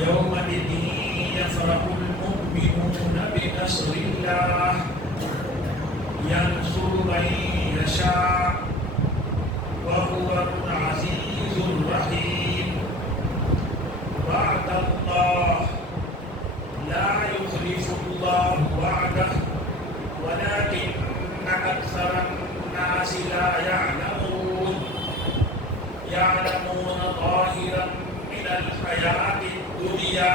يومئذ يفرح المؤمنون بنصر الله ينصر من يشاء وهو العزيز الرحيم وعد الله لا يخلف الله وعده ولكن أكثر الناس لا يعلمون ظاهرا من الحياة الدنيا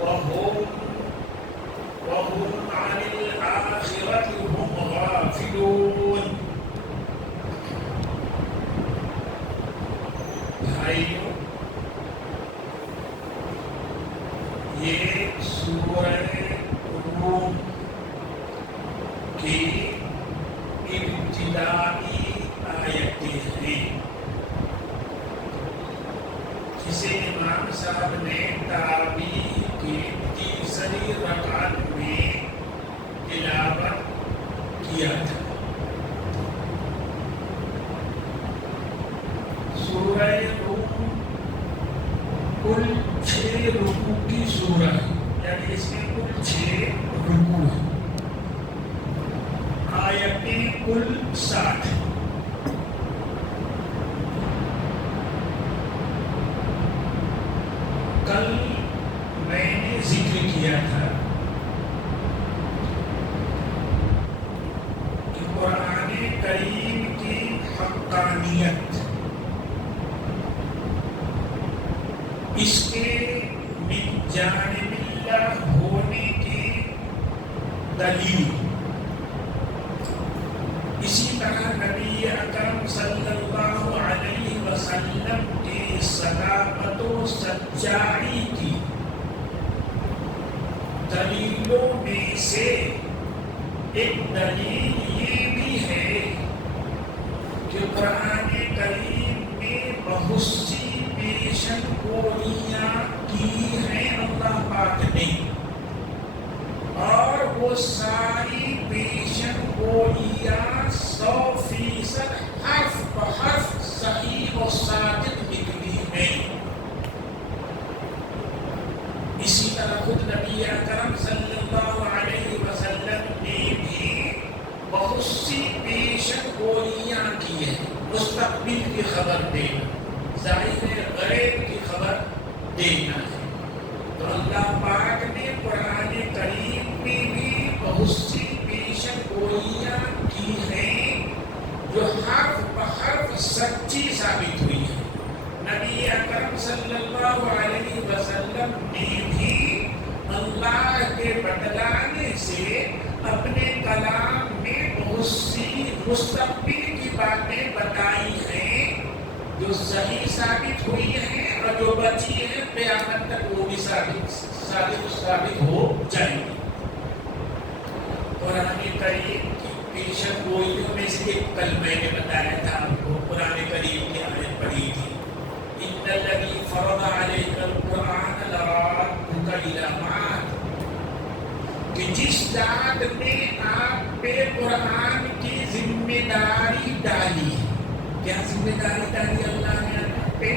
وهم عن الآخرة هم غافلون. بھائیوں، یہ سورہ روم کی ابتدائی آیتیں ہیں جسے امام صاحب نے تراویح کی تیسری رکعت میں تلاوت کیا تھا. سورہ روم کل 6 رکوع کی سورہ ہے، یعنی اس میں کل 6 رکوع ہیں، آیتیں کل 60. کل میں نے ذکر کیا تھا کہ قرآن کریم کی حقانیت، اس کے من جانب اللہ ہونے کی دلیل، اسی طرح نبی اکرم صلی اللہ علیہ وسلم کی صداقت و سچائی کی دلیلوں میں سے ایک دلیل یہ بھی ہے کہ قرآن کریم میں بہت سی پیشن گوئیاں کی ہیں اللہ پاک نے، اور وہ ساری پیشن گوئیاں 100% حرف بحرف صحیح و صادق نکلی ہیں. اسی طرح خود نبی اکرم صلی اللہ علیہ وسلم نے بھی بہت سی پیشن گوئیاں کی ہیں. مستقبل کی خبر دینا، ظاہر غیب کی خبر دینا ہے. تو اللہ پاک نے قرآن کریم میں بھی بہت سی پیشن گوئیاں کی ہیں جو حرف بحرف سچی ثابت ہوئی ہے. نبی اکرم صلی اللہ علیہ وسلم نے بھی اللہ کے بتلانے سے اپنے کلام میں بہت سی مستقبل کی باتیں بتائی ہیں جو صحیح ثابت ہوئی ہیں، اور جو بچی ہیں قیامت تک وہ بھی ثابت ہو جائیں گی. قرآن کریم کی پیشن گوئیوں میں سے ایک کل میں نے بتایا تھا آپ کو، قرآن کریم کی آیت پڑھی تھی، ان الذی فرض علیک القرآن لرادک الی معاد، کہ جس ذات نے آپ پہ قرآن کی ذمہ داری ڈالی. کیا ذمہ داری ڈالی اللہ نے آپ پہ؟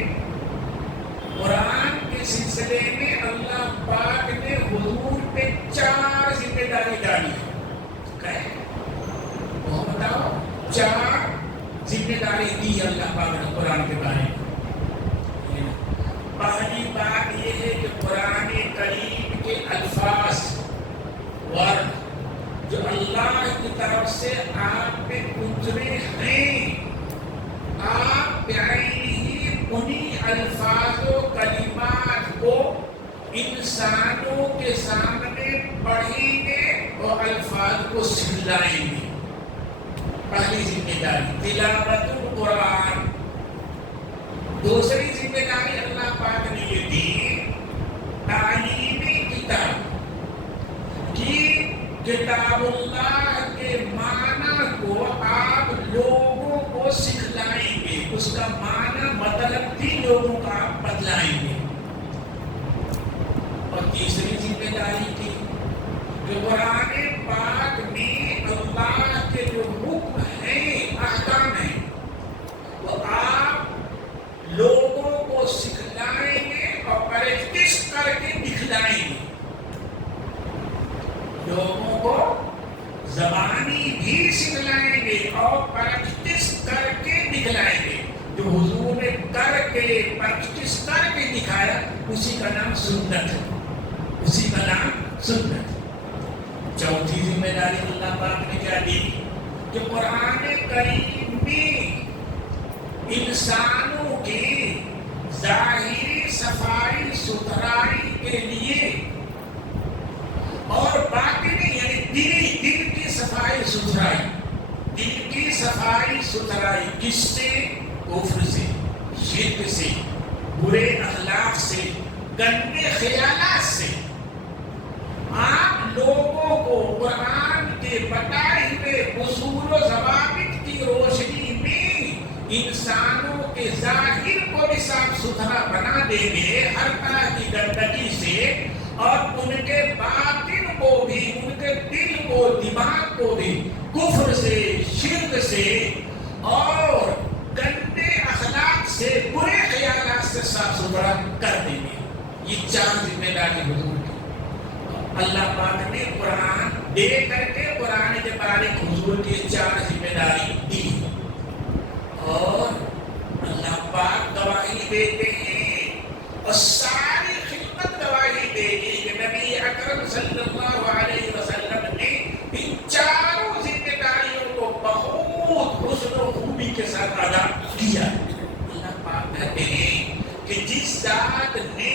قرآن کے سلسلے میں اللہ پاک نے حضور پہ 4 ذمہ داری ڈالی. بتاؤ 4 ذمہ داری دی اللہ پاک نے قرآن کے بارے میں. پہلی بات یہ ہے کہ قرآن کریم کے الفاظ ورد جو اللہ کی طرف سے آپ پہ اترے ہیں، آپ بعینہ انہی الفاظ و کلمات کو انسانوں کے سامنے پڑھیں گے اور الفاظ کو سکھلائیں گے. پہلی ذمہ داری تلاوت القرآن. دوسری ذمہ داری اللہ پاک نے یہ دی تعلیم کتاب کی. کتاب اللہ کے معنی کو آپ لوگوں کو سکھلائیں گے، اس کا معنی مطلب بھی لوگوں کا آپ بتلائیں گے. اور تیسری ذمہ داری کی کہ قرآن پاک میں اللہ کے جو حکم ہیں، احکام ہیں، وہ آپ لوگوں کو سکھلائیں گے اور جو حضور نے کر کے پریکٹس کر کے دکھایا اسی کا نام سنت ہے، اسی کا نام سنت۔ چوتھی ذمہ داری اللہ پاک نے کیا دی کہ قرآن کریم میں انسانوں کی ظاہری صفائی ستھرائی کے لیے اور باطنی یعنی دل کی صفائی ستھرائی، دل کی صفائی ستھرائی کس سے؟ کفر سے، شرک سے، برے اخلاق سے، گندے خیالات سے۔ آپ لوگوں کو قرآن کے بتائے ہوئے اصول و ضوابط کی روشنی میں انسانوں کے ظاہر کو بھی صاف ستھرا بنا دیں گے ہر طرح کی گندگی سے، اور ان کے باطن کو بھی، ان کے دل کو، دماغ کو بھی کفر سے، شرک سے اور گندے اخلاق سے، برے خیالات سے صاف ستھرا کر دیں گے۔ یہ چار ذمہ داری حضور کی اللہ پاک نے قرآن دے کر کے قرآن کے بارے حضور کی چار ذمہ داری دی، اور اللہ پاک گواہی دیتے ہیں اور ساری خدمت گواہی دے گی کہ نبی اکرم صلی اللہ علیہ وسلم نے ان چاروں ذمہ داریوں کو بہت حسن و خوبی کے ساتھ ادا کیا۔ اللہ پاک کہتے ہیں کہ جس ذات نے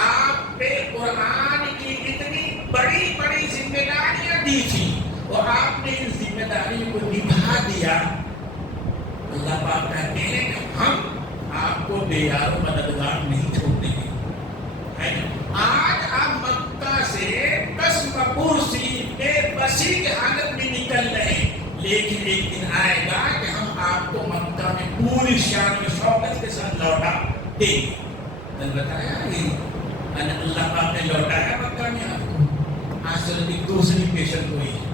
آپ پہ قرآن کی اتنی بڑی بڑی ذمہ داریاں دی تھی اور آپ نے ان ذمہ داریوں کو نبھا دیا، اللہ پاک کہتے ہیں کہ ہم آپ کو بے یار و مددگار نہیں چھوڑتے ہیں۔ آج آپ مکہ سے بس مبوسی بے بسی کی حالت میں نکل رہے ہیں، لیکن ایک دن آئے گا کہ ہم آپ کو مکہ میں پوری شان و شوکت کے ساتھ لوٹا دیں گے۔ میں بتایا اللہ پاک نے لوٹایا مکہ میں آپ کو۔ آج چلو ایک دوسری پیشن ہوئی ہے۔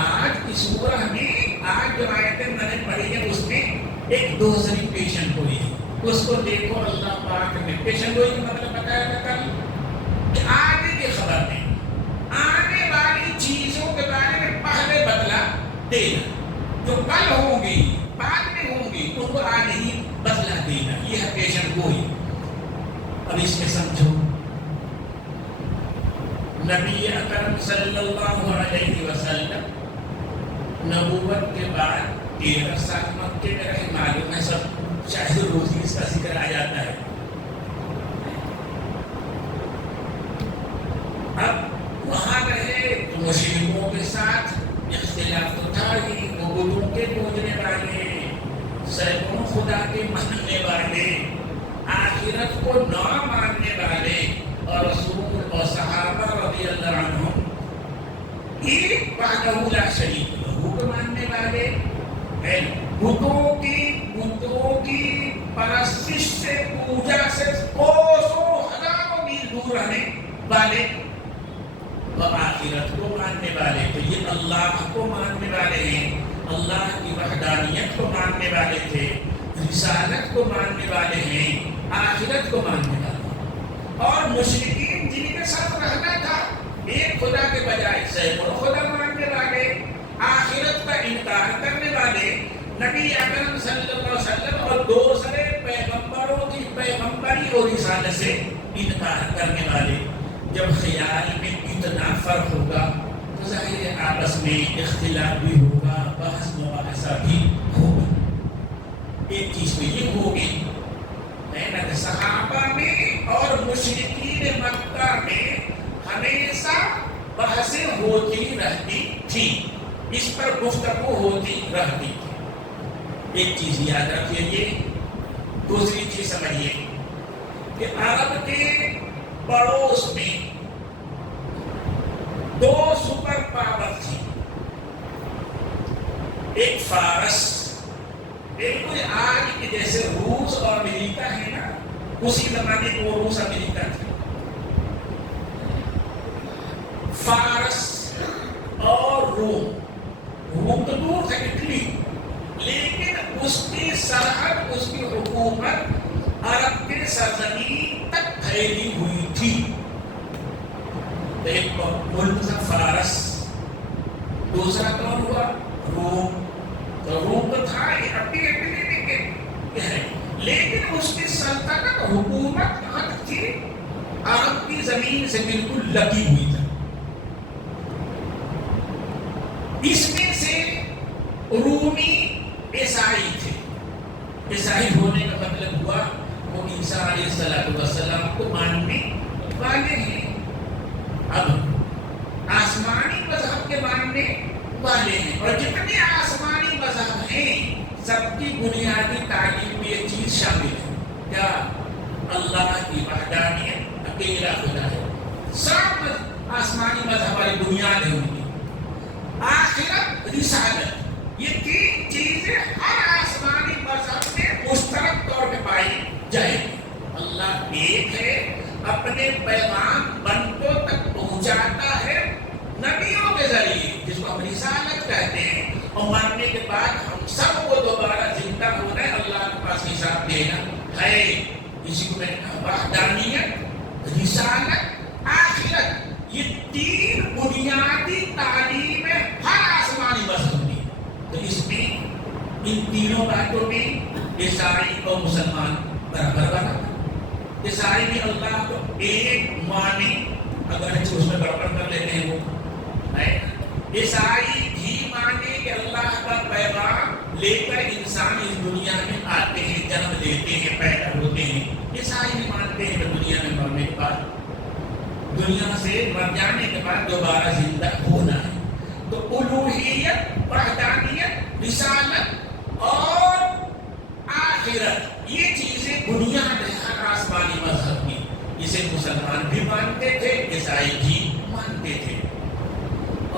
آج کی سورہ میں آج جو آیتیں میں نے پڑھی ہے اس میں ایک دوسری پیشن ہوئی ہے، اس کو دیکھو۔ اللہ پاک نے پیشن ہوئی کا مطلب بتایا تھا کل کہ آگے کی خبر میں آنے والی چیزوں کے بارے میں پہلے بدلا دینا، جو کل ہوں گی بعد میں ہوں گی ان کو آج ہی بدلا دینا، یہ ہے پیشن گوئی۔ اب اس میں سمجھو نبی اکرم صلی اللہ علیہ وسلم نبوت کے بعد 13 سال مکے میں رہے، معلوم ہے سب، شاید روز اس کا ذکر آ جاتا ہے۔ اب وہاں رہے تو مشرکوں کے ساتھ اختلاف تو تھا ہی، وہ بتوں کے پوجنے والے، سینکڑوں خدا کے ماننے والے، آخرت کو نہ ماننے والے، اور رسول اور صحابہ رضی اللہ عنہم ایک وحدہ لا شریک لہ کو ماننے والے، بتوں کی پرستش سے، پوجا سے کوسوں ہزاروں میل دور رہنے والے، اور آخرت کو ماننے والے۔ تو یہ اللہ کو ماننے والے ہیں، اللہ کی وحدانیت کو ماننے والے تھے، رسالت کو ماننے والے ہیں، آخرت کو ماننے والے۔ اور مشرکین جن کے ساتھ رہنا تھا ایک خدا کے بجائے سینکڑوں خدا ماننے والے، آخرت کا انکار کرنے والے، نبی اکرم صلی اللہ علیہ وسلم اور دوسرے پیغمبروں کی پیغمبری اور رسالت سے انکار کرنے والے۔ جب خیال میں اتنا فرق ہوگا تو ظاہر ہے آپس میں اختلاف بھی ہوگا، بحث مباحثہ بھی ہوگا۔ ایک چیز تو یہ ہوگی کہ صحابہ میں اور مشرکین مکہ میں ہمیشہ بحثیں ہوتی رہتی تھی، اس پر گفتگو ہوتی رہتی تھی۔ ایک چیز یاد رکھیے، دوسری چیز سمجھیے کہ عرب کے پڑوس میں 2 سپر پاور تھی، ایک فارس، بالکل آج کی جیسے روس اور امریکہ ہے نا، اسی زمانے کو وہ روس امریکہ تھا۔ فارس اور روم تو دور تھا اٹلی، لیکن اس کی سرحد، اس کی حکومت عرب کے سرزمین تک پھیلی ہوئی تھی۔ ایک ملک تھا فارس، دوسرا کون ہوا؟ روم۔ تو روم تو تھا اب بھی لیکن اس کی سلطنت حکومت کہاں تک تھی؟ عرب کی زمین سے بالکل لگی ہوئی تھی. اس میں سے رومی عیسائی تھے. عیسائی ہونے کا مطلب ہوا وہ عیسیٰ علیہ السلام کو ماننے والے ہیں. اب آسمانی مذہب کے ماننے والے ہیں، اور جتنے آسمانی مذہب ہیں سب کی بنیادی تعلیم میں یہ چیز شامل ہے. کیا؟ اللہ کی وحدانیت، اکیلا خدا ہے. سب آسمانی مذہب والی بنیاد ہے ان کی. آخرت، رسالت، یہ تین چیزیں ہر آسمانی مذہب میں مشترک طور پہ پائی جائیں گی. اللہ ایک ہے، اپنے پیغام بندوں تک پہنچاتا ہے نبیوں کے ذریعے، جس کو ہم رسالت کہتے ہیں، اور مرنے کے بعد ہم سب کو دوبارہ زندہ ہونا ہے، اللہ کے پاس حساب دینا ہے. اسی کو میں نے کہا وحدانیت، رسالت، آخرت، یہ تین بنیادی تعلیمیں ہر آسمانی مذہب کی. تو اس میں ان تینوں باتوں میں عیسائی اور مسلمان برابر برابر. عیسائی بھی اللہ کو ایک مانے، اگر اس میں برابر کر لیتے ہیں وہ. عیسائی بھی مانے کہ اللہ کا پیغام لے کر انسان اس دنیا میں آتے ہیں، جنم لیتے ہیں، پیدا ہوتے ہیں. عیسائی بھی مانتے ہیں کہ دنیا میں مرنے کے بعد، دنیا سے مر جانے کے بعد دوبارہ زندہ ہونا ہے. تو الوہیت، وحدانیت، رسالت اور آخرت، یہ چیزیں بنیاد ہے ہر آسمانی مذہب کی. اسے مسلمان بھی مانتے تھے، عیسائی بھی مانتے تھے.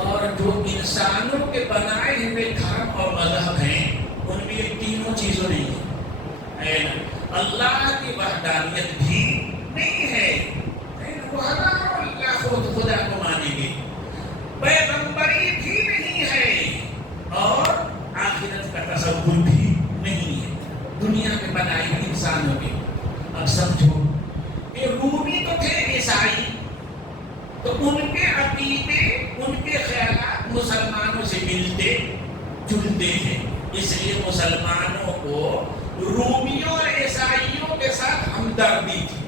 اور جو انسانوں کے بنائے ہوئے دھرم اور مذہب ہیں ان میں یہ تینوں چیزوں نہیں ہے. اللہ کی وحدانیت بھی نہیں ہے، وہ اللہ خدا کو مانیں گے. پیغمبری بھی نہیں ہے، اور آخرت کا تصور بھی نہیں ہے دنیا میں بنائے ہوئے انسانوں کے. اب سمجھو کہ رومی تو تھے عیسائی، تو ان کے عقیدے، ان کے خیالات مسلمانوں سے ملتے جلتے ہیں. اس لیے مسلمانوں کو رومیوں اور عیسائیوں کے ساتھ ہمدردی تھی.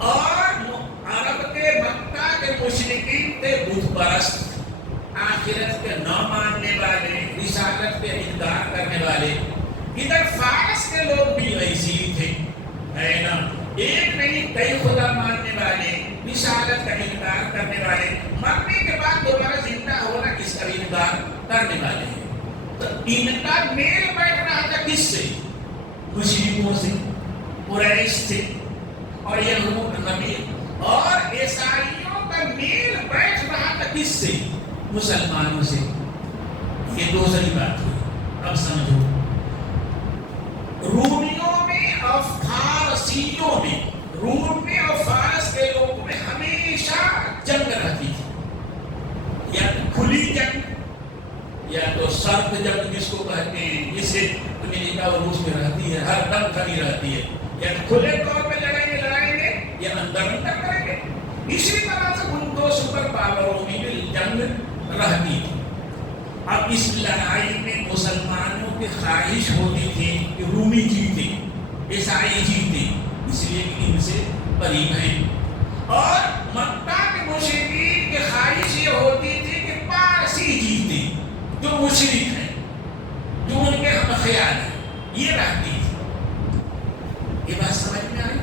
اور عرب کے مکہ کے مشرکین تھے بت پرست، آخرت کے نہ ماننے والے، رسالت کے انکار کرنے والے. ادھر فارس کے لوگ بھی ایسی تھے، ہے نا، ایک نہیں کئی خدا ماننے والے، رسالت کا انکار کرنے والے، مرنے کے بعد دوبارہ زندہ ہونا اس کا انکار کرنے والے ہیں. تو ان کا میل بیٹھ رہا تھا کس سے؟ مشرکوں سے، قریش سے اور یہود نبی. اور عیسائیوں کا میل بیٹھ رہا تھا کس سے؟ مسلمانوں سے. یہ دوسری بات ہوئی. اب سمجھو، رومیوں میں اور فارسیوں میں، روم میں اور فارس کے لوگوں میں ہمیشہ جنگ رہتی تھی. یا تو کھلی جنگ، یا تو سرد جنگ جس کو کہتے ہیں، جسے امریکہ اور روس میں رہتی ہے، ہر دم کھڑی رہتی ہے. یا کھلے طور پہ لڑائیں گے یا اندر کریں گے. اسی طرح سے ان دو سپر پاوروں میں بھی جنگ رہتی تھی. اب اس لڑائی میں مسلمانوں کی خواہش ہوتی تھی کہ رومی جیتے، عیسائی جیتے، اس لیے کہ ان سے قریب ہیں. اور مکہ کے مشرکین کی خواہش یہ ہوتی تھی کہ پارسی جیتے، جو مشرک ہیں، جو ان کے ہم خیال ہیں. یہ رہتی تھی. یہ بات سمجھ میں آئی؟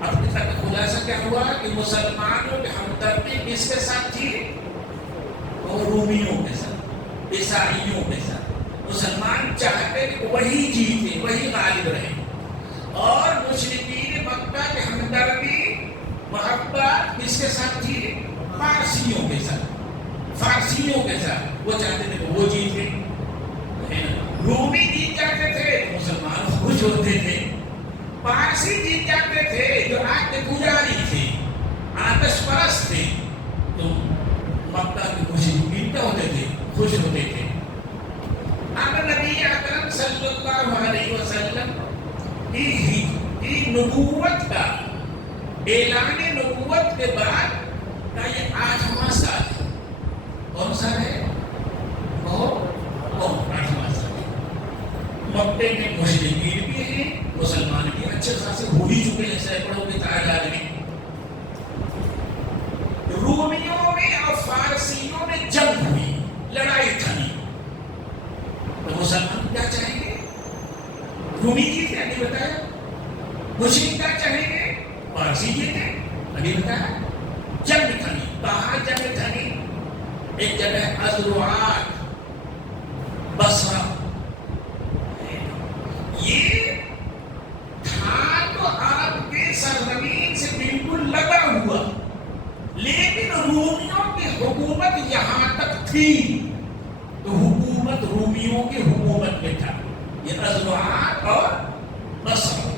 اب تک خلاصہ کیا ہوا کہ مسلمانوں کی ہمدردی کس کے ساتھ تھی؟ اور رومیوں کے ساتھ، عیسائیوں کے ساتھ. مسلمان چاہتے کہ وہی جیتے، وہی غالب رہے. اور مشرکین مکہ کی ہمدردی، محبت کس کے ساتھ تھی؟ فارسیوں کے ساتھ. فارسیوں کے ساتھ وہ چاہتے تھے کہ وہ جیتے. رومی جیت جاتے تھے مسلمان خوش ہوتے تھے. پارسی جیت جاتے تھے جو آگ کے پجاری تھے، آتش پرست تھے، تو مکہ کے مشرکین کیا ہوتے تھے؟ خوش ہوتے تھے. اب نبی اکرم صلی اللہ علیہ وسلم کی نبوت کا اعلان نبوت کے بعد کا یہ 8واں سال ہے. کون سا ہے؟ 8واں سال. مکے میں مشرکین بھی ہیں، مسلمان بھی اچھے خاصے ہو ہی چکے ہیں سینکڑوں کی تعداد میں. رومیوں میں اور فارسیوں میں جنگ ہوئی، لڑائی تھمی. تو مسلمان کیا چاہیں گے؟ رومی جیتے ابھی بتایا. مشرک کیا چاہیں گے؟ فارسی جیتے ابھی بتایا. جنگ تھمی. کہاں جنگ تھمی؟ ایک جگہ ازروعات، بصرہ. یہ تھا تو عرب کے سرزمین سے بالکل لگا ہوا، لیکن رومیوں کی حکومت یہاں تک تھی، تو حکومت رومیوں کی حکومت میں تھا. یہ ازروعات اور بصرہ،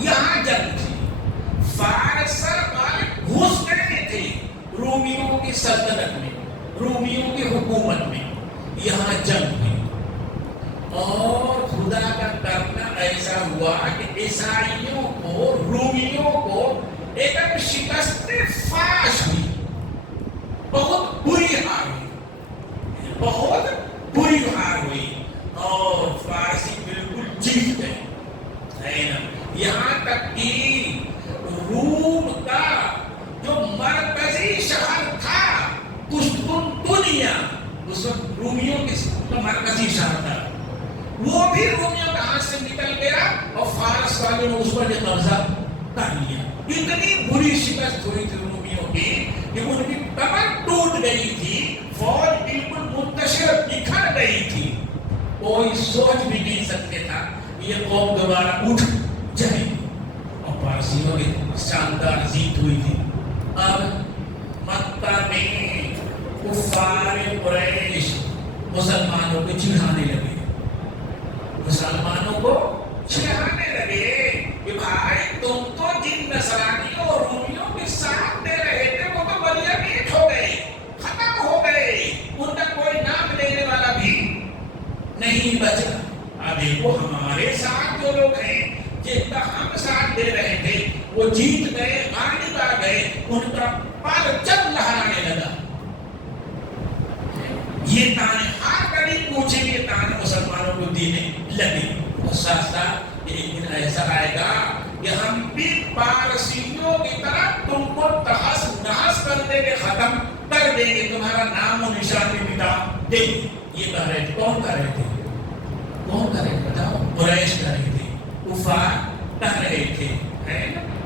یہاں جنگ تھی. فارسر والے گھس گئے تھے رومیوں کی سلطنت میں، رومیوں کی حکومت میں. یہاں جنگ ہوئی اور خدا کا کرنا ایسا ہوا کہ عیسائیوں کو، رومیوں کو ایک شکست فاش ہوئی. بہت بری ہار ہوئی، بہت بری ہار ہوئی اور فارسی بالکل جیت گئے. یہاں تک کہ روم کا جو مرکزی شہر تھا قسطنطنیہ، اس وقت رومیوں کا مرکزی شہر تھا، وہ بھی رومیوں کے ہاتھ سے نکل گیا اور فارس والوں نے اس پر قبضہ کر لیا. اتنی بری شکست ہوئی تھی رومیوں کی کہ ان کی کمر ٹوٹ گئی تھی، فوج بالکل منتشر بکھر گئی تھی. کوئی سوچ بھی نہیں سکتے تھا یہ قوم دوبارہ اٹھ جائے گی. اور فارسیوں کی شاندار جیت ہوئی تھی. اب مکہ میں کفار قریش مسلمانوں کو چڑھانے لگے، مسلمانوں کو چڑھانے لگے کہ بھائی تم تو جن نصرانیوں اور رومیوں کے ساتھ دے رہے تھے وہ تو بلیا میٹ ہو گئے، ختم ہو گئے، ان کا کوئی نام لینے والا بھی نہیں بچا. اب دیکھو ہمارے ساتھ جو لوگ ہیں جن کا ہم ساتھ دے رہے تھے وہ جیت گئے، غالب آ گئے، ان کا پرچم لہرانے لگا. یہ تانے ہر کبھی پوچھیں گے، تانے مسلمانوں کو دینے لگے. اور ساتھ ساتھ ایک دن ایسا آئے گا کہ ہم بھی پارسیوں کی طرح تم کو تحس نحس کر دیں گے، ختم کر دیں گے، تمہارا نام و نشان بھی مٹا دیں گے. یہ کہہ رہے تھے. کون کہہ رہے تھے؟ کون کہہ رہے تھے بتاؤ؟ قریش کہہ رہے تھے، کفار کہہ رہے تھے.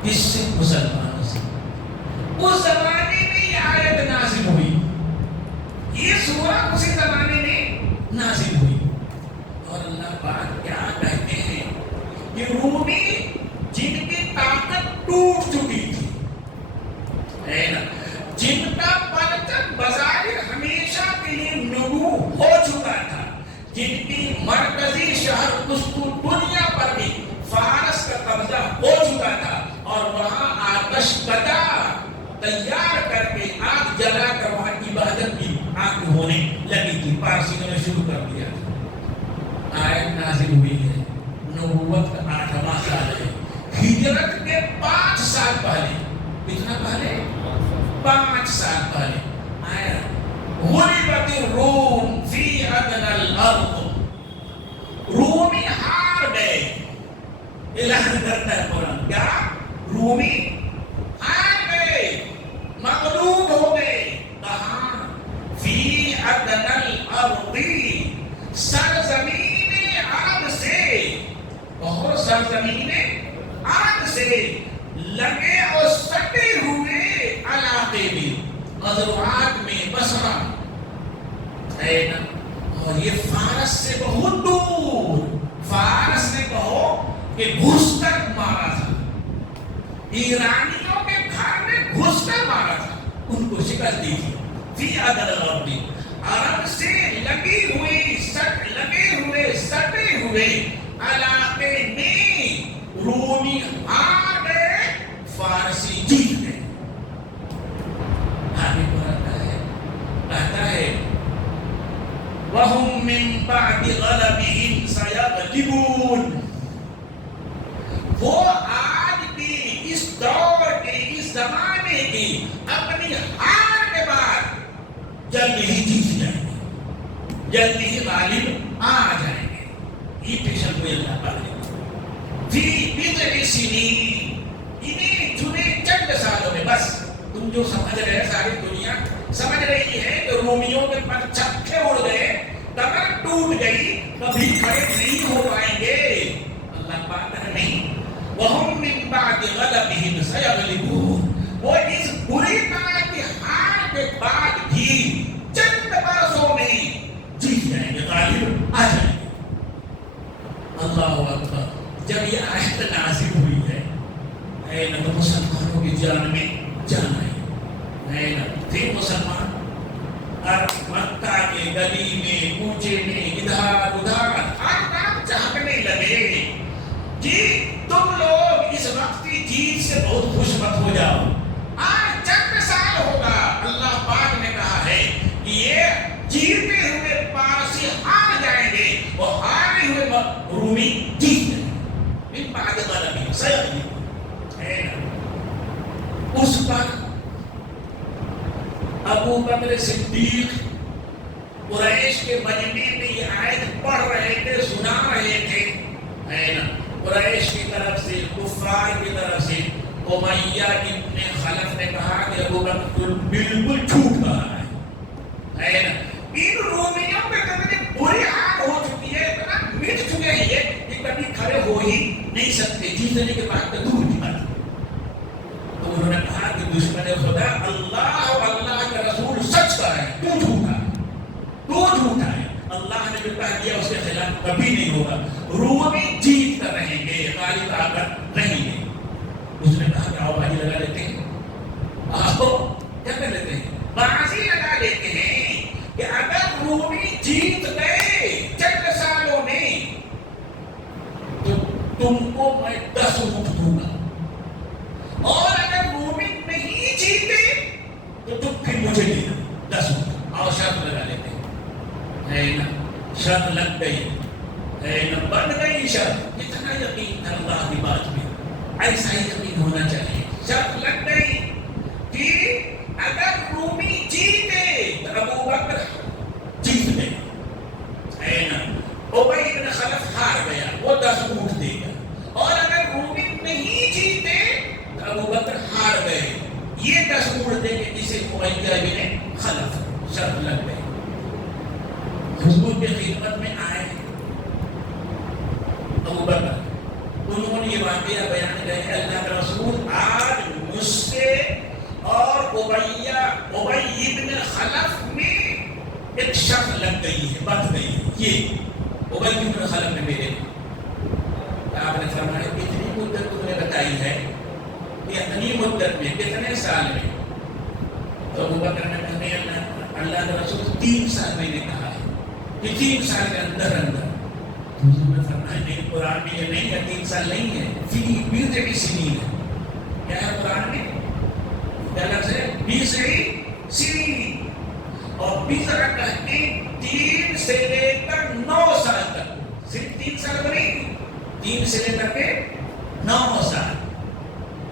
کس سے؟ مسلمانوں سے. اس زمانے میں یہ آیت نازل ہوئی، یہ سورہ اسی زمانے میں نازل ہوئی. اور اللہ پاک کیا کہتے ہیں کہ رومی جن کی طاقت ٹوٹ چکی تھی، جن کا پرچم بظاہر ہمیشہ کے لیے نگو ہو چکا تھا، جن کی مرکزی شہر قسطنطنیہ پر بھی فارس کا قبضہ ہو چکا تھا، اور وہاں آتش کدا تیار کر کے آگ جلا کر وہاں عبادت بھی آگ ہونے لگی تھی. پارسیوں نے شروع کر دیا. آیت نازل ہوئی ہے، نبوت کا 8واں سال ہے، ہجرت کے 5 سال پہلے. کتنا پہلے؟ 5 سال پہلے. غلبت الروم فی ادنی الارض، رومی ہار گئے. اعلان کرتا ہے قرآن، کیا؟ رومی ہار گئے، مغلوب ہو گئے. کہاں؟ فی ادنی الارض، سرزمین عرب سے. بہت سرزمین عرب سے لگے اور سٹے ہوئے علاقے میں، ازروعات میں، بصرہ ہے نا. اور یہ فارس سے بہت دور. فارس نے کہو کہ گھس کر مارا تھا، ایرانیوں کے گھر میں گھس کر مارا تھا، ان کو شکست دی تھی. فی ادنی الارض، عرب سے لگے ہوئے سٹے ہوئے علاقے میں رومی ہار گئے، فارسی جیت گئے. آگے کہتا ہے وَهُمْ مِنْ بَعْدِ غَلَبِهِمْ سَيَغْلِبُونَ. وہ آج بھی اس دور کے، اس زمانے کی اپنی ہار کے بعد جلد ہی جیت جائیں گے، جلد ہی غالب آ جائیں گے. دی اللہ پاک نے فی بضع سنین، انہیں چنے چند سالوں میں. بس تم جو سمجھ رہے ساری دنیا سمجھ رہی ہے کہ رومیوں کے پر چھکے اڑ گئے، کمر ٹوٹ گئی، کبھی کھڑے نہیں ہو پائیں گے. اللہ پاک نے نہیں، وَهُمْ مِنْ بَعْدِ غَلَبِهِمْ سَيَغْلِبُونَ، وہ اس بری طرح کی ہار کے بعد بھی چند برسوں میں جیت جائیں گے، غالب آ جائیں گے. اللہ اکبر. جب یہ آیت نازل ہوئی ہے، اے نہ مسلمانوں کی جان میں جان آئی. اے نہ تھے مسلمان اور مکہ کے گلی میں کوچے میں ادھر ادھر ہر کام چاہنے لگے کہ تم لوگ اس وقت کی جیت سے بہت خوش مت ہو جاؤ. آج چند سال ہوگا، اللہ پاک نے کہا ہے کہ یہ جیتے ہوئے پارسی ہار جائیں گے اور ہارے ہوئے رومی جیت جائیں گے. من بعد غلبهم سيغلبون. اس پر ابو بکر صدیق قریش کے مجمع میں یہ آیت پڑھ رہے تھے، سنا رہے تھے. قریش کی طرف سے، کفار کی طرف سے امیہ ابن خلف نے کہا کہ ابو بکر بالکل جھوٹ کہا ہے. ان رومیوں پہ کتنی بری حال ہو چکی ہے، اتنا مٹ چکے ہیں یہ کہ کبھی کھڑے ہو ہی نہیں سکتے. جیتنے کے بعد تو دور کی بات. تو انہوں نے کہا کہ دشمن خدا اللہ اور اللہ کا رسول سچ کہا ہے، تو جھوٹا ہے، تو جھوٹا ہے. اللہ نے جو کہہ دیا اس کے خلاف کبھی نہیں ہوگا. رومی جیت کر رہیں گے، غالب آ کر رہیں گے. اس نے کہا کہ آؤ بازی لگا لیتے ہیں. آؤ کیا کر لیتے ہیں؟ بازی لگا لیتے ہیں کہ اگر رومی جیت گئے چند سالوں میں تو تم کو میں 10 اونٹ دوں گا، اور اگر رومی نہیں جیتے تو تم پھر مجھے دینا 10 اونٹ. آؤ شرط لگا لیتے ہیں. شرط لگ گئی، بن گئی شرط. اتنا یقین تھا اللہ کی بات میں، ایسا ہی یقین ہونا چاہیے. شرط لگ گئی کہ اگر رومی جیتے تو ابو بکر جیت گئے. ابی بن خلف ہار گیا، وہ 10 اونٹ دے گا. اور اگر رومی نہیں جیتے تو ابو بکر ہار گئے، یہ 10 اونٹ دے گے جسے امیہ بن خلف. شرط لگ گئی. حضور کی خدمت میں آئے ابو بکر، انہوں نے یہ واقعہ بیان کیا ہے اللہ کے رسول آج مجھ سے اور ابی بن خلف میں ایک شرط لگ گئی ہے، بت گئی ہے. یہ ابی بن خلف نے میرے آپ نے فرمایا کتنی مدت تم نے بتائی ہے، اتنی مدت میں کتنے سال میں؟ تو ابو بکر نے کہا اللہ کے رسول 3 سال میں نے کہا ہے کہ 3 سال کے اندر اندر. حضور نے فرمایا نہیں، قرآن میں یہ نہیں ہے، 3 سال نہیں ہے، فی بضع سنین ہے. کیا ہے قرآن میں؟ کیا لفظ ہے؟ بضع سنین. اور بضع کہتے ہیں 3 سے لے کر 9 سال تک. صرف 3 سال کو نہیں، 3 سے لے کر کے 9 سال.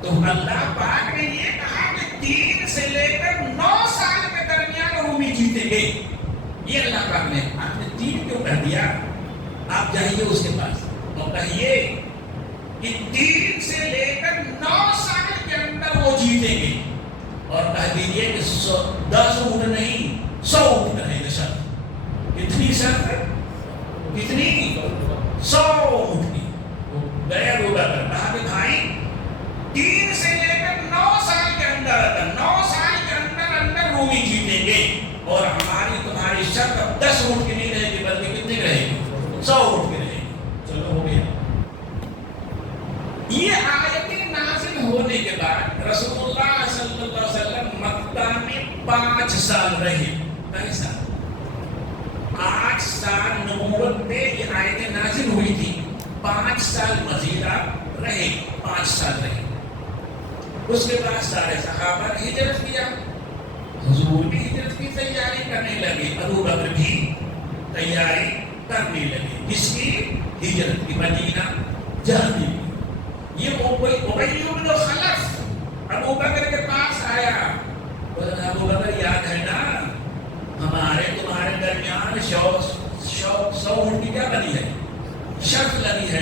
تو اللہ پاک نے یہ کہا کہ 3 سے لے کر 9 سال کے درمیان رومی جیتے گے. یہ اللہ پاک نے، آپ نے 3 کیوں کہہ دیا؟ آپ جائیے اس کے پاس اور کہیے کہ 3 سے لے کر 9 سال کے اندر وہ جیتیں گے. اور کہہ دیجیے کہ 10 اونٹ نہیں 100 اونٹ رہے گا شرط. کتنی شرط؟ کتنی؟ 100 اونٹ کی. گئے ابو بکر، کہا کہ بھائی 3 سے لے کر 9 سال کے اندر 9 سال کے اندر اندر رومی جیتیں گے. اور ہماری تمہاری شرط اب 10 اونٹ کی نہیں رہے گی بلکہ کتنی کی رہے گی؟ 100 اونٹ کی رہے گی. چلو ہو گیا. یہ آیتیں نازل ہونے کے بعد رسول اللہ صلی اللہ علیہ وسلم مکہ میں 5 سال رہے. کیسا 8 سال نبوت میں یہ آیتیں نازل ہوئی تھی، 5 سال مزید آپ رہے، 5 سال رہے. اس کے بعد سارے صحابہ نے ہجرت کیا، حضور بھی ہجرت کی تیاری کرنے لگے، ابو بکر بھی تیاری کرنے لگے جس کی ہجرت کی، مدینہ جانے کی. یہ ابی بن خلف ابو بکر کے پاس آیا، بولا ابو بکر یاد ہے نا ہمارے تمہارے درمیان 100 اونٹ کی کیا بنی ہے؟ شرط لگی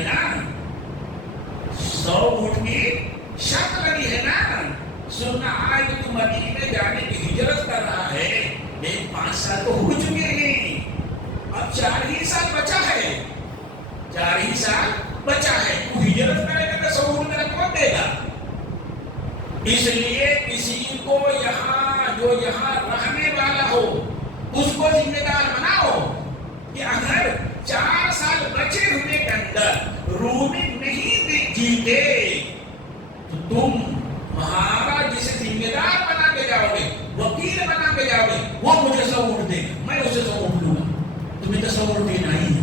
اس لیے کسی کو یہاں جو یہاں رہنے والا ہو اس کو ذمہ دار بناؤ کہ اگر 4 سال بچے ہونے کے اندر رومی نہیں جیتے تو تم مہارا جسے ذمہ دار بنا کے جاؤ گے، وکیل بنا کے جاؤ گے، وہ مجھے ثبوت دے گا، میں اسے ثبوت لوں گا، تمہیں تصور دینا ہی ہے۔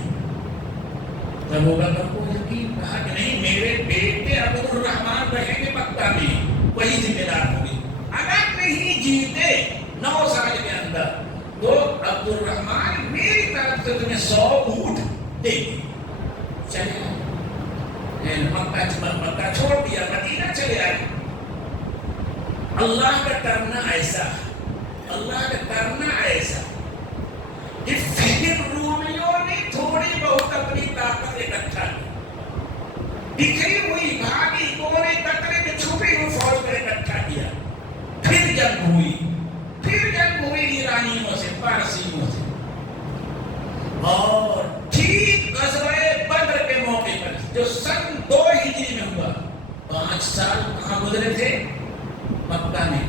تب وہ بندہ کو یقین کہا کہ نہیں، میرے بیٹے عبد الرحمان رہیں گے مکہ میں، وہی ذمہ دار ہوں گے۔ اگر نہیں جیتے 9 سال کے اندر تو عبد الرحمان میری طرف سے تمہیں 100 اونٹ دے گے۔ چلے مکہ چھوڑ دیا، مدینہ چلے آئے۔ اللہ کا کرنا ایسا، اللہ کا کرنا ایسا کہ پھر رومیوں نے تھوڑی بہت اپنی طاقت اکٹھا کی، بکھری ہوئی بھاگی کونے کترے میں چھپی ہوئی فوج کو اکٹھا کیا، پھر جنگ ہوئی ایرانیوں سے، پارسیوں سے، اور ٹھیک غزوہ بدر کے موقع پر جو سن 2 ہجری میں ہوا، 5 سال کہاں گزرے تھے؟ مکہ میں۔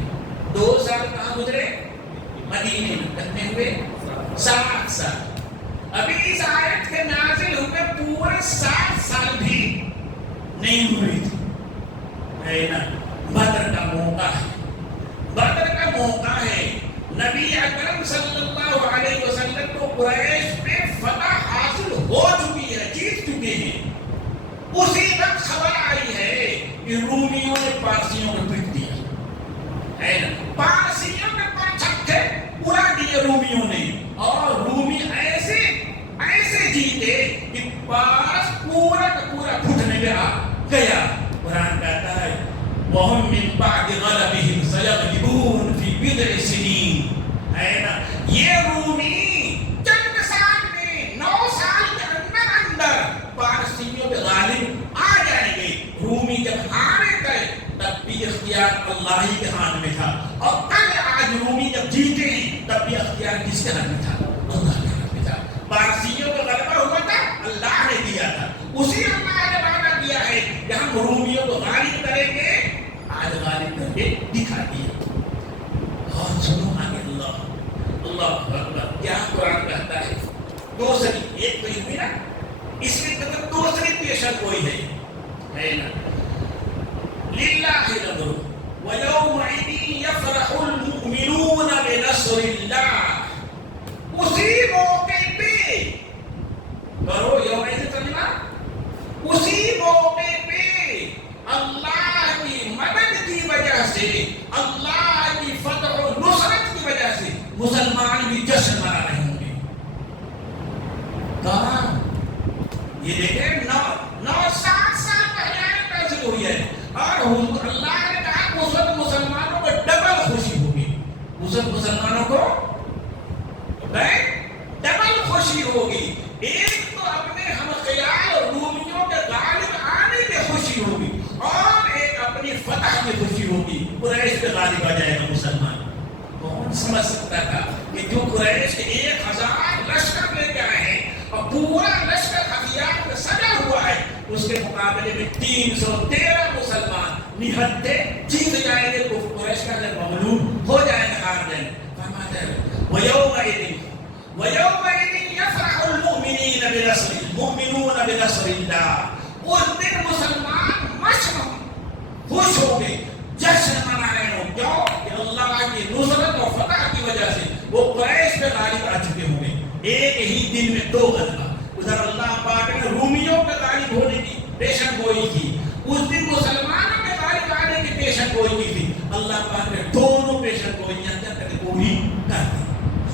2 سال کہاں گزرے؟ مدینے میں۔ کتنے ہوئے؟ 7 سال۔ ابھی اس آیت کے نازل ہوئے پورے 7 سال بھی نہیں ہوئی تھی، ہے نا؟ بدر کا موقع ہے، بدر کا موقع ہے۔ نبی اکرم صلی اللہ علیہ وسلم کو قریش پہ فتح حاصل ہو چکی ہے، جیت چکے ہیں۔ اسی وقت خبر آئی ہے کہ رومیوں نے پارسیوں کو پیٹ دیا ہے نا، پارسیوں کے پر چھکے اڑا دیے رومیوں نے، اور رومی ایسے جیتے کہ پارس پورا کا پورا گھٹنے میں آ گیا۔ قرآن کہتا ہے وَهُمْ مِنْ بَعْدِ غَلَبِهِمْ سَيَغْلِبُونَ فِي بِضْعِ سِنِينَ، ہے نا؟ یہ رومی چند سال میں، 9 سال کے اندر پارسیوں پہ غالب آ جائیں گے۔ رومی جب ہارے گئے تب بھی اختیار اللہ ہی کے ہاتھ میں تھا، اور کل آج رومی جب جیتے ہیں تب بھی اختیار کس کے ہاتھ میں تھا؟ اللہ کے ہاتھ میں تھا۔ پارسیوں کا غلبہ ہوا تھا، اللہ نے دیا تھا، اسی اللہ نے وعدہ کیا ہے کہ ہم رومیوں کو غالب کریں گے، آج غالب کر کے دکھا دیا۔ اور سنو آگے اللہ اکبر کیا قرآن کہتا ہے۔ دوسری ایک تو ہوئی نا، اس میں دوسری پیشن کوئی ہے نا، للہ الامر ویومئذ یفرح المؤمنون بنصر اللہ، اسی موقع پہ کرو یومئذ ترجمہ، اسی موقع پہ اللہ کی مدد کی وجہ سے، اللہ کی فتح و نصرت کی وجہ سے مسلمان بھی جشن منا رہے ہوں گے۔ کہاں؟ یہ دیکھیں 7 سال پہلے نازل ہوئی ہے، اور اللہ نے کہا کہ اس وقت مسلمانوں کو ڈبل خوشی ہوگی، اس وقت مسلمانوں کو ڈبل خوشی ہوگی۔ ایک تو اپنے ہم خیال رومیوں کے غالب آنے کی خوشی ہوگی، اور ایک اپنی فتح کی خوشی ہوگی، قریش پہ غالب آ جائے گا مسلمان۔ کون سمجھ سکتا تھا کہ جو قریش کے 1000 لشکر لے کے آئے ہیں اور پورا لشکر ہتھیار میں سجا ہوا ہے، اس کے مقابلے میں 313 مسلمان نہتے جیت جائیں گے، تو قریش کا جب مغلوب ہو جائیں گے، ہار جائیں گے۔ فرماتا ہے وَيَوْمَئِذٍ يَفْرَحُ الْمُؤْمِنُونَ بِنَصْرِ اللَّهِ، اس دن مسلمان خوش ہوں گے، جشن منا رہے ہوں، کیوں کہ اللہ کی نصرت اور فتح کی وجہ سے وہ قریش پہ غالب آ چکے ہوں گے۔ ایک ہی دن میں 2 غلبہ، ادھر اللہ پاک نے رومیوں کے غالب ہونے کی پیشن گوئی کی، اس دن مسلمانوں کے غالب آنے کی پیشن گوئی کی تھی، اللہ پاک نے دونوں پیشن گوئیاں پوری کر دی۔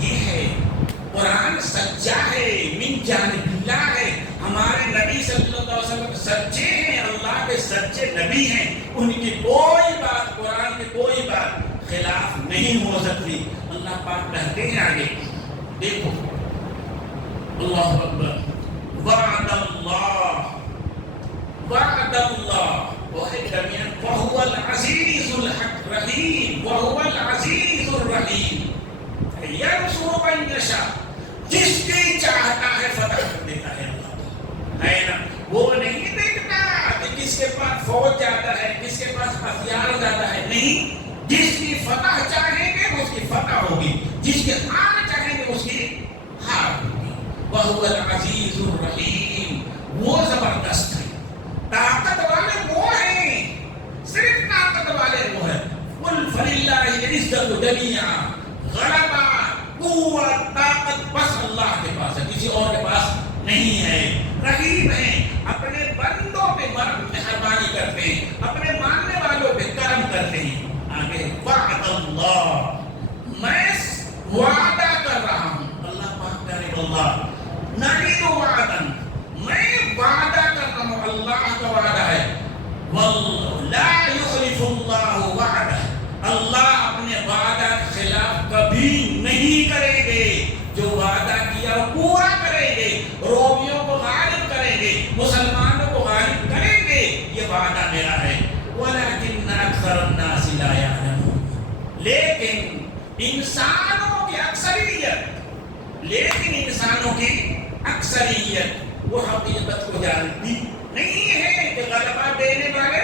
یہ ہے قرآن، سچا ہے، من جانب اللہ ہے، ہمارے نبی صلی اللہ علیہ وسلم سچے ہیں، اللہ کے سچے نبی ہیں، ان کی کوئی بات، قرآن کی کوئی بات خلاف نہیں ہو سکتی۔ اللہ پاک کہتے ہیں آگے، دیکھو اللہ اکبر، وعد اللہ وهو العزیز الرحیم، وهو العزیز الرحیم، ينصر من یشاء، جس کی چاہتا ہے فتح کر دیتا ہے اللہ، ہے نا؟ وہ نہیں دیکھتا کہ کس کے پاس فوج جاتا ہے، کس کے پاس ہتھیار جاتا ہے، نہیں، اللہ کا وعدہ ہے، وَلَا يُخْلِفُ اللَّهُ وَعْدَهُ، اللہ اپنے وعدہ کے خلاف کبھی نہیں کریں گے، جو وعدہ کیا وہ پورا کریں گے، رومیوں کو غالب کریں گے، مسلمانوں کو غالب کریں گے، یہ وعدہ میرا ہے۔ وَلَكِنَّ أَكْثَرَ النَّاسِ لَا يَعْلَمُونَ، لیکن انسانوں کی اکثریت وہ حقیقت کو جانتی نہیں ہے کہ غلبہ دینے والے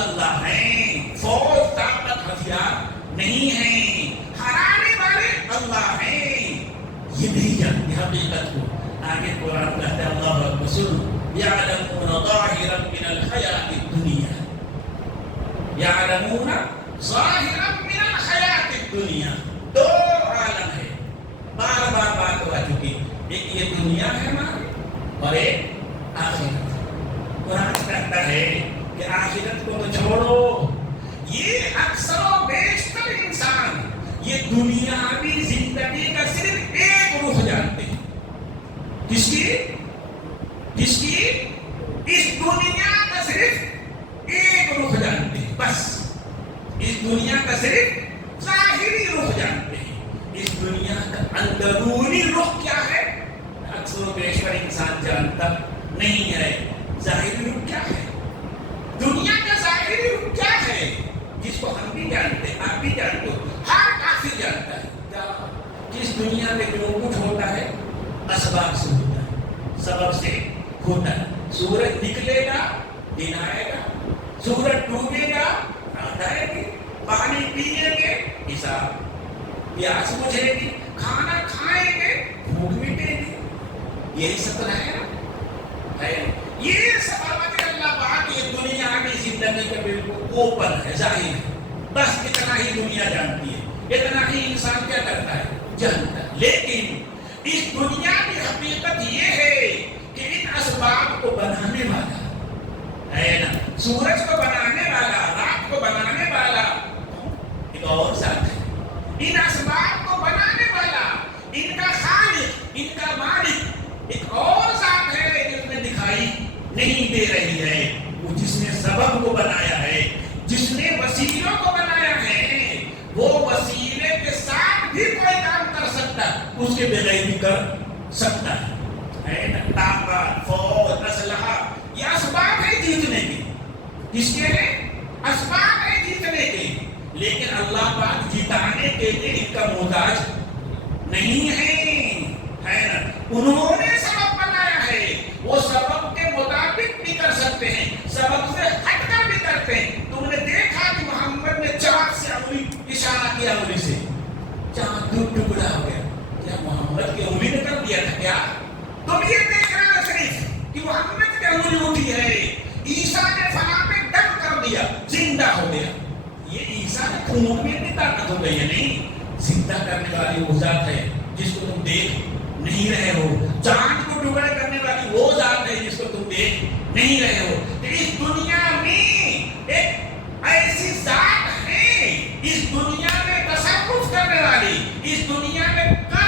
اللہ ہیں، فوج طاقت ہتھیار نہیں ہیں، ہرانے والے اللہ ہیں، یہ نہیں جانتے حقیقت کو۔ آگے قرآن کہتا ہے اللہ رسول یعلمون ظاہرا من الحیات الدنیا، یعلمون ظاہرا من الحیات الدنیا، دو عالم ہے، بار بار بات ہو چکی، ایک یہ دنیا ہے ہماری اور ایک آخرت۔ قرآن کہتا ہے کہ آخرت کو تو چھوڑو، یہ اکثر و بیشتر انسان یہ دنیاوی زندگی کا صرف ایک رخ جانتے ہیں۔ کس کی؟ اس دنیا کا صرف ایک رخ جانتے ہیں، بس اس دنیا کا صرف ظاہری رخ جانتے ہیں، اس دنیا کا اندرونی رخ کیا ہے اکثر و بیشتر انسان جانتا نہیں ہے۔ ظاہری رخ کیا ہے؟ دنیا کا ظاہری رخ کیا ہے جس کو ہم بھی جانتے ہیں، آپ بھی جانتے ہو، ہر کافر جانتا ہے کیا کہ اس دنیا میں جو کچھ ہوتا ہے اسباب سے ہوتا ہے، سبب سے ہوتا ہے۔ سورج نکلے گا دن آئے گا، سورج ڈوبے گا رات آئے گی، پانی پیئیں گے حساب، پیاس بجھے گی، کھانا کھائیں گے بھوک مٹے گی، یہی سب ہے نا، ہے یہ سب اللہ پاک یہ دنیا کی زندگی کا بالکل اوپن ہے، ظاہر ہے، بس اتنا ہی دنیا جانتی ہے، اتنا ہی انسان کیا کرتا ہے جانتا ہے۔ لیکن اس دنیا کی حقیقت یہ ہے کہ ان اسباب کو بنانے والا ہے نا، سورج کو بنانے والا، رات کو بنانے والا ایک اور ذات ہے، ان اسباب کو بنانے والا، ان کا خالق، ان کا مالک ایک اور ذات ہے جس میں دکھائی نہیں دے رہی ہے، وہ جس نے سبب کو بنایا ہے، جس نے وسیلوں کو بنایا ہے، وہ وسیلے کے ساتھ بھی کوئی کام کر سکتا ہے، اس کے بغیر بھی کر سکتا ہے نا۔ طاقت، فوج، اسلحہ یہ اسباب ہے جیتنے کے، کس کے ہیں؟ اسباب ہے جیتنے کے، لیکن اللہ پاک جتانے کے لیے ان کا محتاج نہیں ہے نا۔ انہوں نے سبب بنایا ہے، وہ سبب کے مطابق بھی کر سکتے ہیں، سبب سے ہٹ کر بھی کرتے ہیں۔ تم نے دیکھا کہ محمد نے چاند سے انگلی اشارہ کیا، انگلی سے چاند دو ٹکڑا ہو گیا، کیا محمد کی انگلی نے کر دیا تھا کیا؟ تم یہ دیکھ رہے ہو شریف کہ محمد کی انگلی اٹھی ہے، عیسیٰ نے فلاں پہ دم کر دیا، زندہ ہو گیا، یہ عیسیٰ نے خون میں اتنی طاقت ہو گئی ہے؟ نہیں، زندہ کرنے والی وہ ذات ہے جس کو تم دیکھ نہیں رہے ہو، چاند کو ٹکڑے کرنے والی وہ ذات ہے جس کو تم دیکھ نہیں رہے ہو۔ اس دنیا میں ایک ایسی ذات ہے، اس دنیا میں تصرف کرنے والی، اس دنیا میں کرتا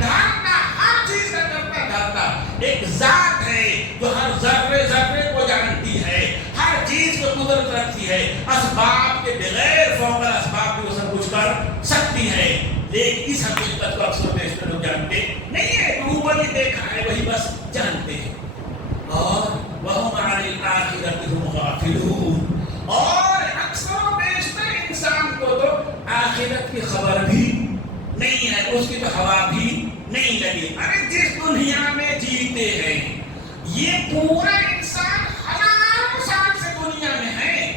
دھرتا ہر چیز کا کرتا دھرتا ایک ذات ہے جو ہر ذرے ذرے کو جانتی ہے، ہر چیز کو قدرت رکھتی ہے، اسباب کے بغیر فوق الاسباب بھی وہ سب کچھ کر سکتی ہے۔ لیکن اس حقیقت کو اکثر بیشتر لوگ جانتے نہیں ہے، اوپر ہی دیکھا ہے وہی بس جانتے ہیں۔ اور وَهُمْ عَنِ الْآخِرَةِ هُمْ غَافِلُونَ، اور اکثر و بیشتر انسان کو تو آخرت کی خبر بھی نہیں ہے، اس کی تو ہوا بھی نہیں لگی۔ ارے جس دنیا میں جیتے ہیں یہ پورا انسان ہزاروں سال سے دنیا میں ہے،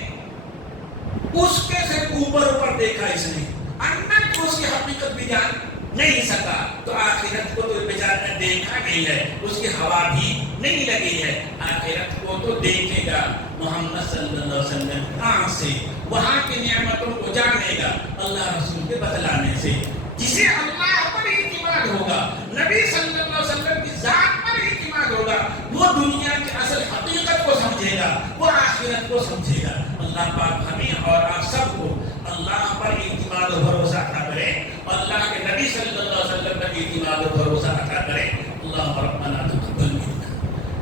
اس کے سے اوپر دیکھا اس نے، اندر تو اس کی حقیقت بھی جان نہیں سکا، تو آخرت کو تو بیچارہ نے دیکھا نہیں ہے، اس کی ہوا بھی نہیں لگی ہے۔ آخرت کو تو دیکھے گا محمد صلی اللہ علیہ وسلم آنکھ سے، وہاں کی نعمتوں کو جانے گا اللہ رسول کے بتلانے سے۔ جسے اللہ پر اعتماد ہوگا، نبی صلی اللہ علیہ وسلم کی ذات پر اعتماد ہوگا، وہ دنیا کی اصل حقیقت کو سمجھے گا، وہ آخرت کو سمجھے گا۔ اللہ پاک ہمیں اور آپ سب کو اللہ پر اعتماد و بھروسہ عطا کرے، اللہ کے نبی صلی اللہ علیہ وسلم پر اعتماد و بھروسہ عطا کرے۔ اللہم ربنا تقبل منا،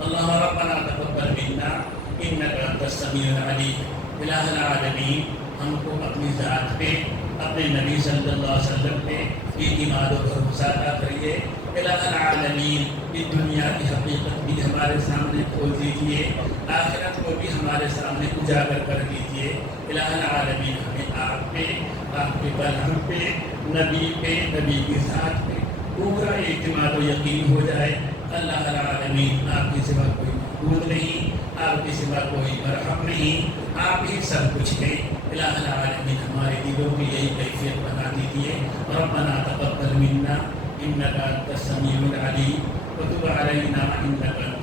اللہم ربنا تقبل منا۔ السمیع العلیم۔ الہ العالمین ہم کو اپنی ذات پہ، اپنے نبی صلی اللہ علیہ وسلم پہ اعتماد و بھروسہ عطا کریے۔ الہ العالمین اس دنیا کی حقیقت بھی ہمارے سامنے کھول دیجیے، آخرت کو بھی ہمارے سامنے اجاگر کر دیجیے۔ الہ العالمین ہمیں آپ پہ، آپ کے کلام پہ، نبی پہ، نبی کی ذات پہ پورا اعتماد و یقین ہو جائے۔ اللہ العالمین آپ کی سوا کوئی معبود نہیں، آپ کی سوا کوئی مرحم نہیں، آپ ہی سب کچھ ہیں۔ الہ العالمین ہمارے دلوں کی یہی کیفیت بنا دیجیے۔ ربنا تقبل منا انک انت السمیع العلیم وتب علینا انک انت